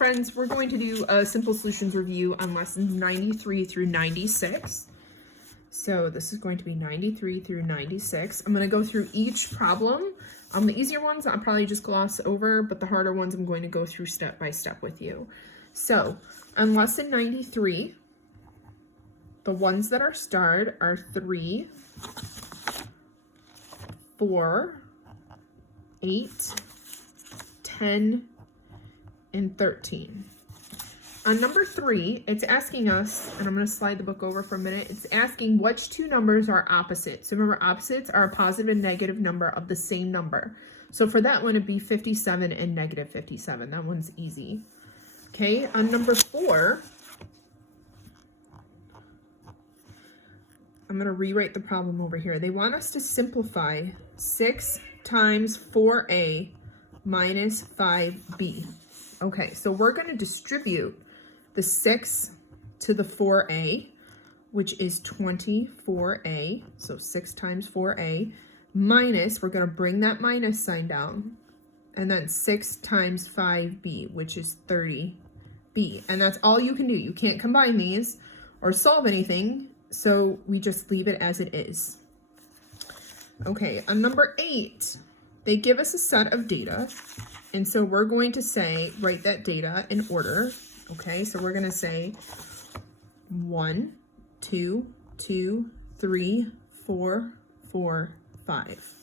friends, we're going to do a simple solutions review on lessons 93 through 96. So this is going to be 93 through 96. I'm going to go through each problem. The easier ones I'll probably just gloss over, but the harder ones I'm going to go through step by step with you. So on lesson 93, the ones that are starred are 3, 4, 8, 10, and 13. On number 3, it's asking us, and I'm going to slide the book over for a minute, it's asking which two numbers are opposite. So remember, opposites are a positive and negative number of the same number. So for that one, it'd be 57 and negative 57. That one's easy. Okay, on number 4, I'm going to rewrite the problem over here. They want us to simplify 6 times 4a minus 5b. Okay, so we're going to distribute the 6 to the 4a, which is 24a, so 6 times 4a, minus, we're going to bring that minus sign down, and then 6 times 5b, which is 30b. And that's all you can do. You can't combine these or solve anything, so we just leave it as it is. Okay, on number 8, they give us a set of data, and so we're going to say, write that data in order. Okay, so we're going to say 1, 2, 2, 3, 4, 4, 5.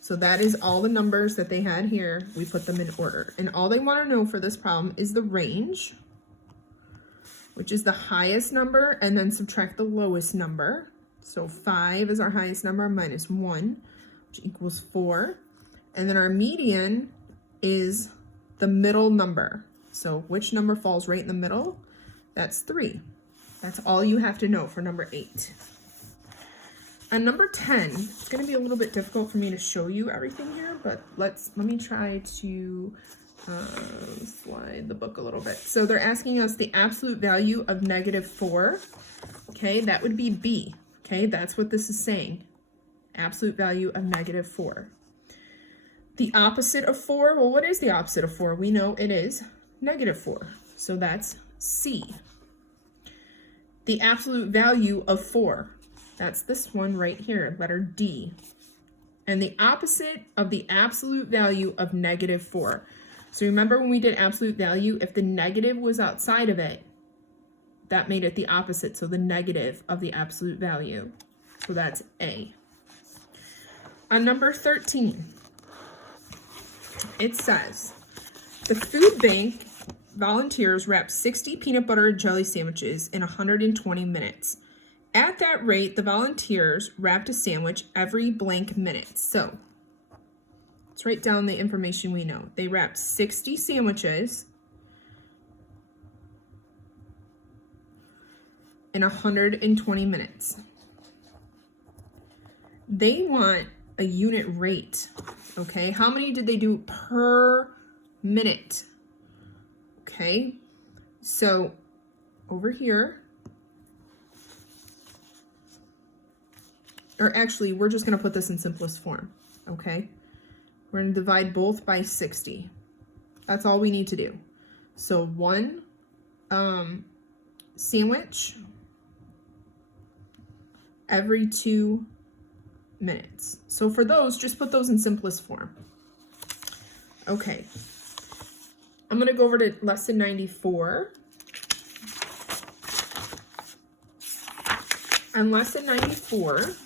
So that is all the numbers that they had here. We put them in order. And all they want to know for this problem is the range, which is the highest number, and then subtract the lowest number. So 5 is our highest number minus 1, which equals 4. And then our median is the middle number. So which number falls right in the middle? That's 3. That's all you have to know for number 8. On number 10, it's going to be a little bit difficult for me to show you everything here, but let me try to slide the book a little bit. So they're asking us the absolute value of negative 4. Okay, that would be B. Okay, that's what this is saying. Absolute value of negative 4. The opposite of 4, well, what is the opposite of 4? We know it is negative 4. So that's C. The absolute value of 4. That's this one right here, letter D. And the opposite of the absolute value of negative 4. So remember when we did absolute value, if the negative was outside of it, that made it the opposite. So the negative of the absolute value. So that's A. On number 13, it says, the food bank volunteers wrapped 60 peanut butter jelly sandwiches in 120 minutes. At that rate, the volunteers wrapped a sandwich every blank minute. So let's write down the information we know. They wrapped 60 sandwiches in 120 minutes. They want a unit rate, okay? How many did they do per minute? Okay, so over here, or actually, we're just going to put this in simplest form, okay? We're going to divide both by 60. That's all we need to do. So one sandwich every 2 minutes. So for those, just put those in simplest form. Okay. I'm going to go over to lesson 94. On lesson 94,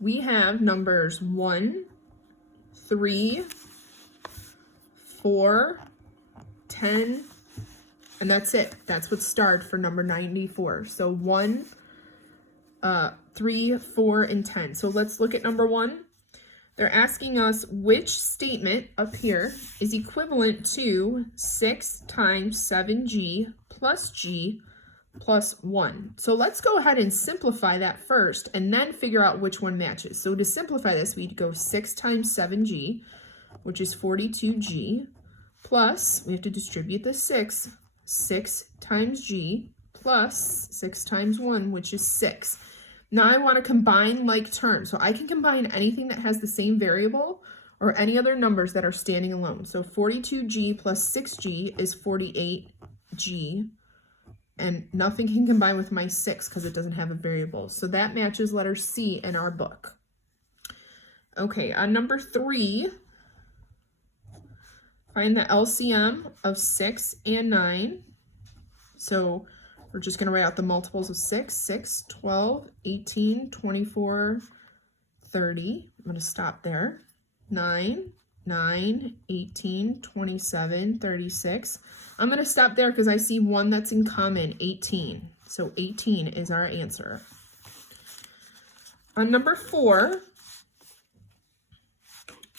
we have numbers 1, 3, 4, 10, and that's it. That's what's starred for number 94. So 1, 3, 4, and 10. So let's look at number 1. They're asking us which statement up here is equivalent to 6 times 7g plus g plus 1. So let's go ahead and simplify that first and then figure out which one matches. So to simplify this, we'd go 6 times 7g, which is 42g, plus, we have to distribute the 6 times g, plus 6 times 1, which is 6. Now I want to combine like terms. So I can combine anything that has the same variable, or any other numbers that are standing alone. So 42g plus 6g is 48g, and nothing can combine with my 6 because it doesn't have a variable. So that matches letter C in our book. Okay, on number 3, find the LCM of 6 and 9. So we're just going to write out the multiples of 6, 6, 12, 18, 24, 30. I'm going to stop there. 9, 9, 18, 27, 36. I'm going to stop there because I see one that's in common, 18. So 18 is our answer. On number 4,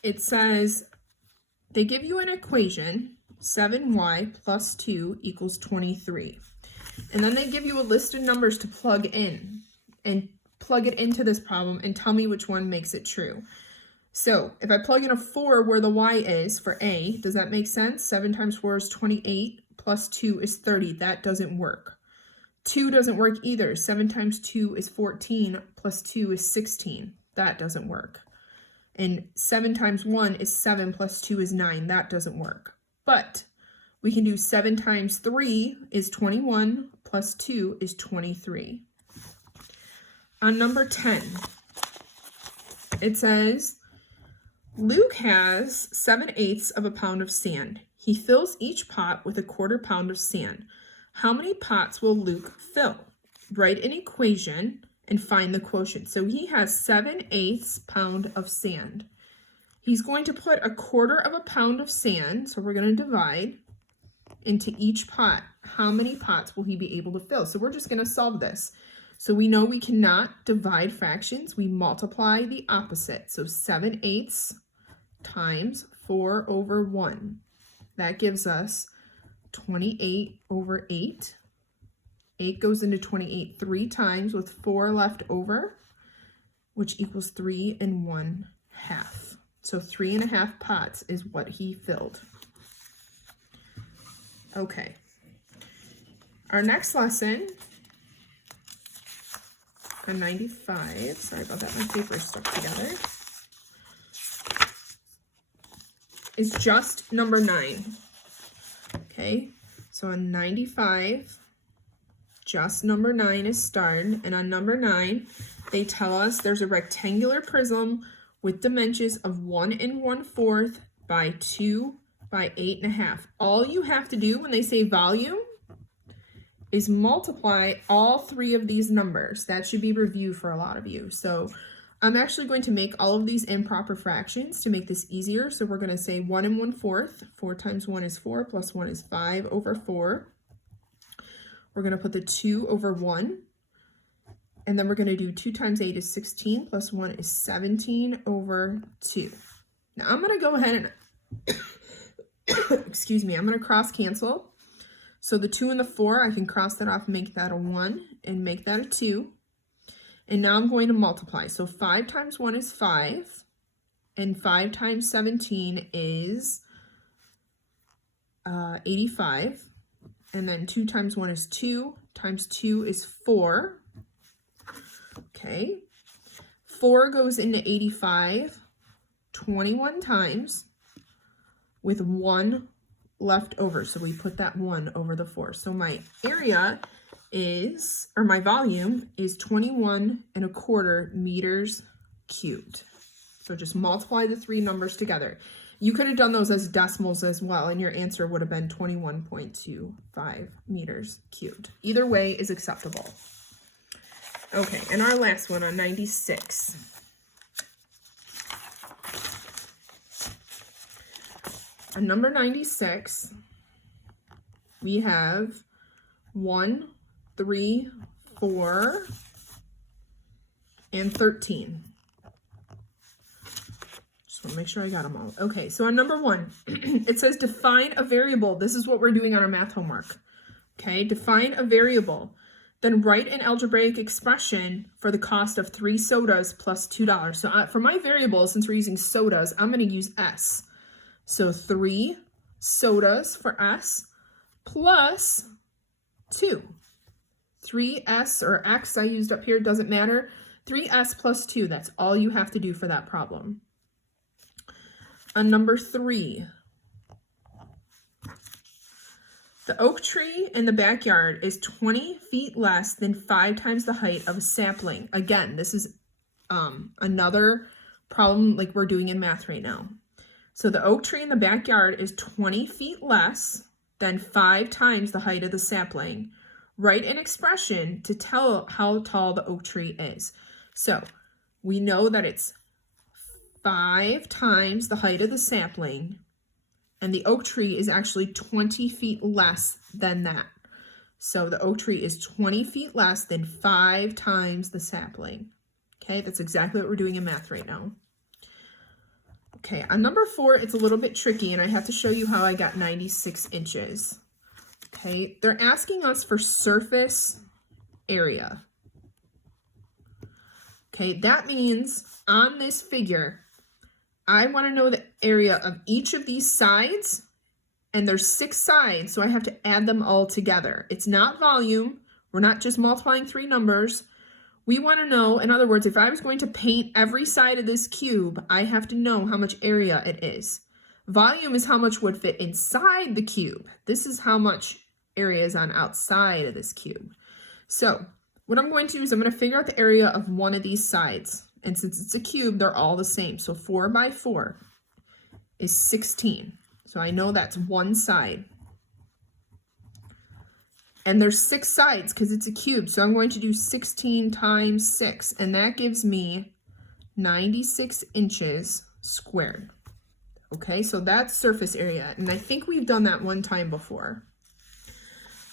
it says they give you an equation, 7y plus 2 equals 23. And then they give you a list of numbers to plug in and plug it into this problem and tell me which one makes it true. So if I plug in a 4 where the y is for A, does that make sense? 7 times 4 is 28, plus 2 is 30. That doesn't work. 2 doesn't work either. 7 times 2 is 14, plus 2 is 16. That doesn't work. And 7 times 1 is 7, plus 2 is 9. That doesn't work. But we can do 7 times 3 is 21, plus 2 is 23. On number 10, it says, Luke has 7/8 of a pound of sand. He fills each pot with a 1/4 pound of sand. How many pots will Luke fill? Write an equation and find the quotient. So he has 7/8 pound of sand. He's going to put a 1/4 of a pound of sand, so we're going to divide into each pot. How many pots will he be able to fill? So we're just going to solve this. So we know we cannot divide fractions. We multiply the opposite. So 7/8 times 4/1. That gives us 28/8. 8 goes into 28 3 times with 4 left over, which equals 3 1/2. So 3 1/2 pots is what he filled. Okay. Our next lesson on 95, sorry about that, my paper is stuck together, is just number 9. Okay, so on 95, just number 9 is starred, and on number 9, they tell us there's a rectangular prism with dimensions of 1 1/4 by 2 by 8 1/2. All you have to do when they say volume is multiply all 3 of these numbers. That should be review for a lot of you. So I'm actually going to make all of these improper fractions to make this easier. So we're going to say 1 1/4. 4 times 1 is 4, plus 1 is 5/4. We're going to put the 2/1. And then we're going to do 2 times 8 is 16, plus 1 is 17/2. Now I'm going to go ahead and, excuse me, I'm going to cross cancel. So the 2 and the 4, I can cross that off, make that a 1, and make that a 2. And now I'm going to multiply. So 5 times 1 is 5, and 5 times 17 is 85. And then 2 times 1 is 2, times 2 is 4. Okay. 4 goes into 85 21 times with 1 left over. So we put that 1 over the 4. So my area is, or my volume is 21 1/4 meters cubed. So just multiply the 3 numbers together. You could have done those as decimals as well, and your answer would have been 21.25 meters cubed. Either way is acceptable. Okay, and our last one on 96. On number 96, we have 1, 3, 4, and 13. Just want to make sure I got them all. Okay, so on number 1, it says define a variable. This is what we're doing on our math homework. Okay, define a variable. Then write an algebraic expression for the cost of 3 sodas plus $2. So for my variable, since we're using sodas, I'm going to use S. So 3 sodas for S plus 2. 3S or X I used up here, doesn't matter. 3S plus 2, that's all you have to do for that problem. on number 3. The oak tree in the backyard is 20 feet less than 5 times the height of a sapling. Again, this is another problem like we're doing in math right now. So the oak tree in the backyard is 20 feet less than 5 times the height of the sapling. Write an expression to tell how tall the oak tree is. So we know that it's 5 times the height of the sapling, and the oak tree is actually 20 feet less than that. So the oak tree is 20 feet less than 5 times the sapling. Okay, that's exactly what we're doing in math right now. Okay, on number 4, it's a little bit tricky, and I have to show you how I got 96 inches. Okay, they're asking us for surface area. Okay, that means on this figure, I want to know the area of each of these sides, and there's 6 sides, so I have to add them all together. It's not volume. We're not just multiplying 3 numbers. We want to know, in other words, if I was going to paint every side of this cube, I have to know how much area it is. Volume is how much would fit inside the cube. This is how much area is on outside of this cube. So what I'm going to do is I'm going to figure out the area of one of these sides. And since it's a cube, they're all the same. So 4 by 4 is 16. So I know that's one side. And there's 6 sides because it's a cube. So I'm going to do 16 times 6. And that gives me 96 inches squared. Okay, so that's surface area. And I think we've done that one time before.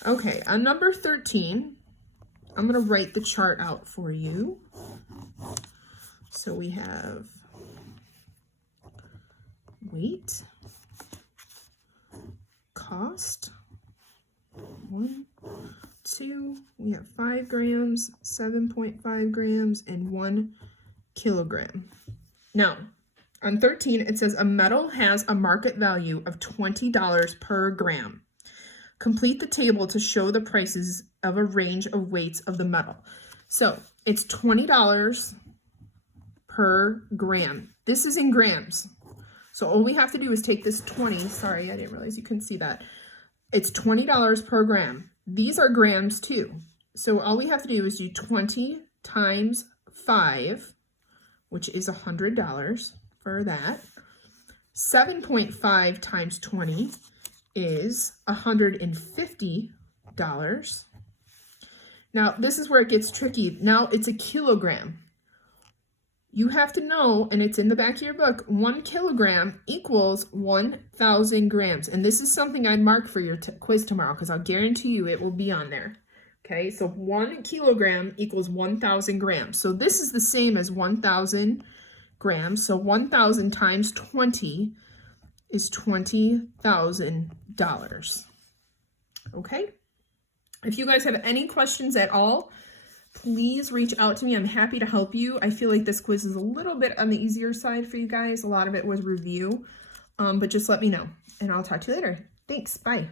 Okay, on number 13, I'm going to write the chart out for you. So we have weight, cost, 1, 2, we have 5 grams, 7.5 grams, and 1 kilogram. Now, on 13, it says a metal has a market value of $20 per gram. Complete the table to show the prices of a range of weights of the metal. So it's $20 per gram. This is in grams. So all we have to do is take this 20. Sorry, I didn't realize you couldn't see that. It's $20 per gram. These are grams too. So all we have to do is do 20 times 5, which is $100 for that. 7.5 times 20 is $150. Now, this is where it gets tricky. Now it's a kilogram. You have to know, and it's in the back of your book, 1 kilogram equals 1,000 grams. And this is something I'd mark for your quiz tomorrow because I'll guarantee you it will be on there. Okay, so 1 kilogram equals 1,000 grams. So this is the same as 1,000 grams. So 1,000 times 20 is $20,000. Okay? If you guys have any questions at all, please reach out to me. I'm happy to help you. I feel like this quiz is a little bit on the easier side for you guys. A lot of it was review, but just let me know, and I'll talk to you later. Thanks. Bye.